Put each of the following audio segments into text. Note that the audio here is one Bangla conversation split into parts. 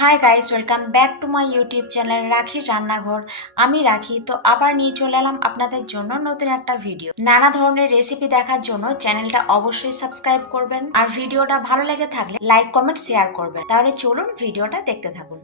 Hi guys welcome back to my YouTube channel রাখির রান্নাঘর আমি রাখি, তো আবার নিয়ে চলে এলাম আপনাদের জন্য নতুন একটা ভিডিও নানা ধরনের রেসিপি দেখার জন্য চ্যানেলটা অবশ্যই সাবস্ক্রাইব করবেন। আর ভিডিওটা ভালো লেগে থাকলে লাইক কমেন্ট শেয়ার করবেন। তাহলে চলুন ভিডিওটা দেখতে থাকুন।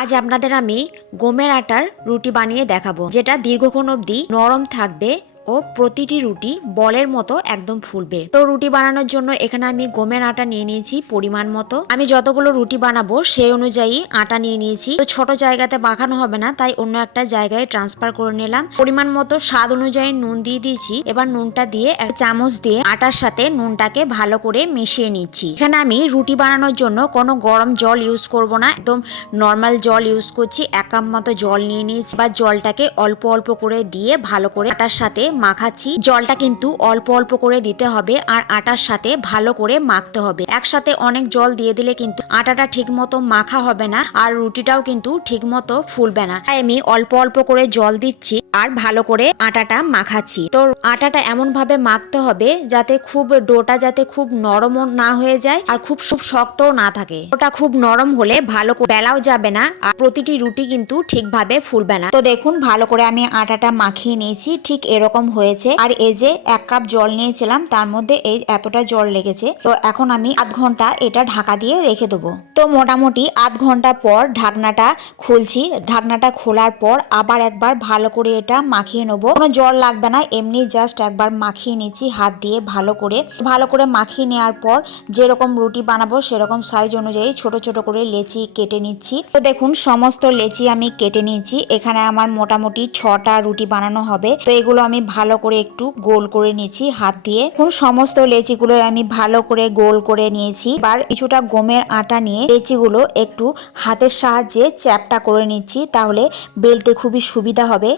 আজ আপনাদের আমি গমের আটার রুটি বানিয়ে দেখাবো, যেটা দীর্ঘক্ষণ অবধি নরম থাকবে ও প্রতিটি রুটি বলের মতো একদম ফুলবে। তো রুটি বানানোর জন্য এখানে আমি গমের আটা নিয়ে নিয়েছি পরিমাণ মতো। আমি যতগুলো রুটি বানাবো সেই অনুযায়ী আটা নিয়ে নিয়েছি। তো ছোট জায়গাতে মাখানো হবে না, তাই অন্য একটা জায়গায় ট্রান্সফার করে নিলাম। পরিমাণ মতো স্বাদ অনুযায়ী নুন দিয়ে দিয়েছি। এবার নুনটা দিয়ে এক চামচ দিয়ে আটার সাথে নুনটাকে ভালো করে মিশিয়ে নিচ্ছি। এখানে আমি রুটি বানানোর জন্য কোনো গরম জল ইউজ করব না। একদম নর্মাল জল ইউজ করছি। এক কাপ মতো জল নিয়ে নিয়েছি। বা জলটাকে অল্প অল্প করে দিয়ে ভালো করে আটার সাথে মাখাচ্ছি, জলটা কিন্তু অল্প অল্প করে দিতে হবে আর আটার সাথে ভালো করে মাখতে হবে। একসাথে অনেক জল দিয়ে দিলে কিন্তু আটাটা ঠিক মতো মাখা হবে না আর রুটিটাও কিন্তু ঠিক মতো ফুলবে না। তাই আমি অল্প অল্প করে জল দিচ্ছি। আর ভালো করে আটাটা মাখাচ্ছি। তো আটাটা এমন ভাবে মাখতে হবে যাতে খুব ডোটা যাতে খুব নরমও না হয়ে যায় আর খুব খুব শক্তও না থাকে। ওটা খুব নরম হলে ভালো করে বেলাও যাবে না আর প্রতিটি রুটি কিন্তু ঠিকভাবে ফুলবে না। তো দেখুন, ভালো করে আমি আটাটা মাখিয়ে নিয়েছি, ঠিক এরকম হয়েছে। আর এই যে এক কাপ জল নিয়েছিলাম, তার মধ্যে এই এতটা জল লেগেছে। তো এখন আমি আধ ঘণ্টা এটা ঢাকা দিয়ে রেখে দেবো। তো মোটামুটি আধ ঘণ্টা পর ঢাকনাটা খুলছি। ঢাকনাটা খোলার পর আবার একবার ভালো করে এটা মাখিয়ে নেব। কোনো জল লাগবে না, এমনি জাস্ট একবার মাখিয়ে নিচ্ছি, হাত দিয়ে ভালো করে। ভালো করে মাখিয়ে নেওয়ার পর যেরকম রুটি বানাবো সেরকম সাইজ অনুযায়ী ছোট ছোট করে লেচি কেটে নিচ্ছি। তো দেখুন, সমস্ত লেচি আমি কেটে নিয়েছি। এখানে আমার মোটামুটি ছটা রুটি বানানো হবে। তো এগুলো আমি ভালো করে একটু গোল করে নিয়েছি হাত দিয়ে। এখন সমস্ত লেচিগুলো আমি ভালো করে গোল করে নিয়েছি। এবার কিছুটা গমের আটা নিয়ে লেচিগুলো একটু হাতের সাহায্যে চ্যাপটা করে নিচ্ছি, তাহলে বেলতে খুবই সুবিধা হবে।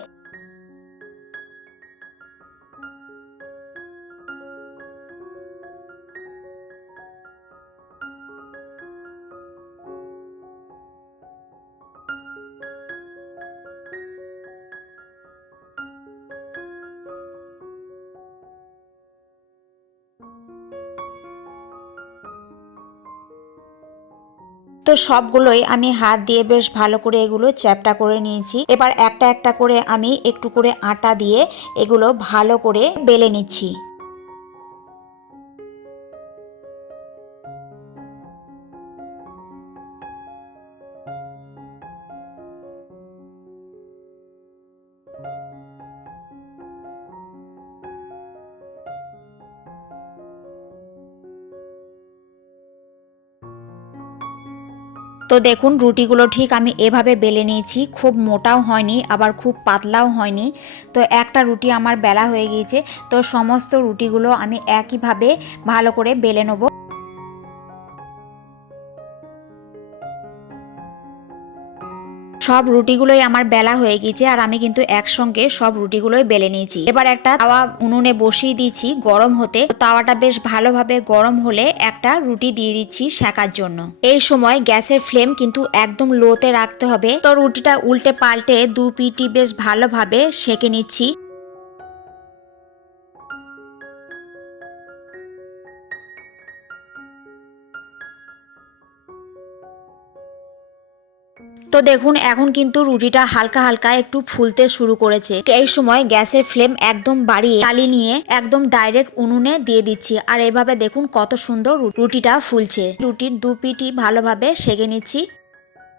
তো সবগুলোই আমি হাত দিয়ে বেশ ভালো করে এগুলো চ্যাপটা করে নিয়েছি। এবার একটা একটা করে আমি একটু করে আটা দিয়ে এগুলো ভালো করে বেলে নিচ্ছি। তো দেখুন, রুটিগুলো ঠিক আমি এভাবে বেলে নিয়েছি। খুব মোটাও হয়নি, আবার খুব পাতলাও হয়নি। তো একটা রুটি আমার বেলা হয়ে গিয়েছে, তো সমস্ত রুটিগুলো আমি একইভাবে ভালো করে বেলে নেব। সব রুটিগুলোই আমার বেলা হয়ে গিয়েছে আর আমি কিন্তু একসঙ্গে সব রুটিগুলোই বেলে নিয়েছি। এবার একটা তাওয়া উনুনে বসিয়ে দিয়েছি গরম হতে। তাওয়াটা বেশ ভালোভাবে গরম হলে একটা রুটি দিয়ে দিচ্ছি শেখার জন্য। এই সময় গ্যাসের ফ্লেম কিন্তু একদম লোতে রাখতে হবে। তো রুটিটা উল্টে পাল্টে দু পিটি বেশ ভালোভাবে সেকে নিচ্ছি। তো দেখুন, এখন কিন্তু রুটিটা হালকা হালকা একটু ফুলতে শুরু করেছে। এই সময় গ্যাসের ফ্লেম একদম বাড়িয়ে কালি নিয়ে একদম ডাইরেক্ট উনুনে দিয়ে দিচ্ছি। আর এভাবে দেখুন কত সুন্দর রুটিটা ফুলছে। রুটির দু পিটি ভালোভাবে সেকে নিচ্ছি।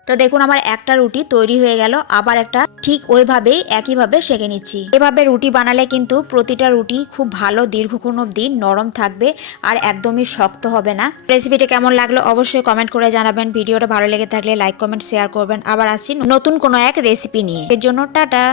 তো দেখুন আমার একটা রুটি তৈরি হয়ে গেল, আবার একটা ঠিক ওইভাবেই একইভাবে সেকে নিচ্ছি। এভাবে রুটি বানালে কিন্তু প্রতিটা রুটি খুব ভালো দীর্ঘক্ষণ অব্দি নরম থাকবে আর একদমই শক্ত হবে না। রেসিপিটা কেমন লাগল অবশ্যই কমেন্ট করে জানাবেন। ভিডিওটা ভালো লেগে থাকলে লাইক, কমেন্ট, শেয়ার করবেন। আবার আসছি নতুন কোনো এক রেসিপি নিয়ে। এর জন্য টাটা।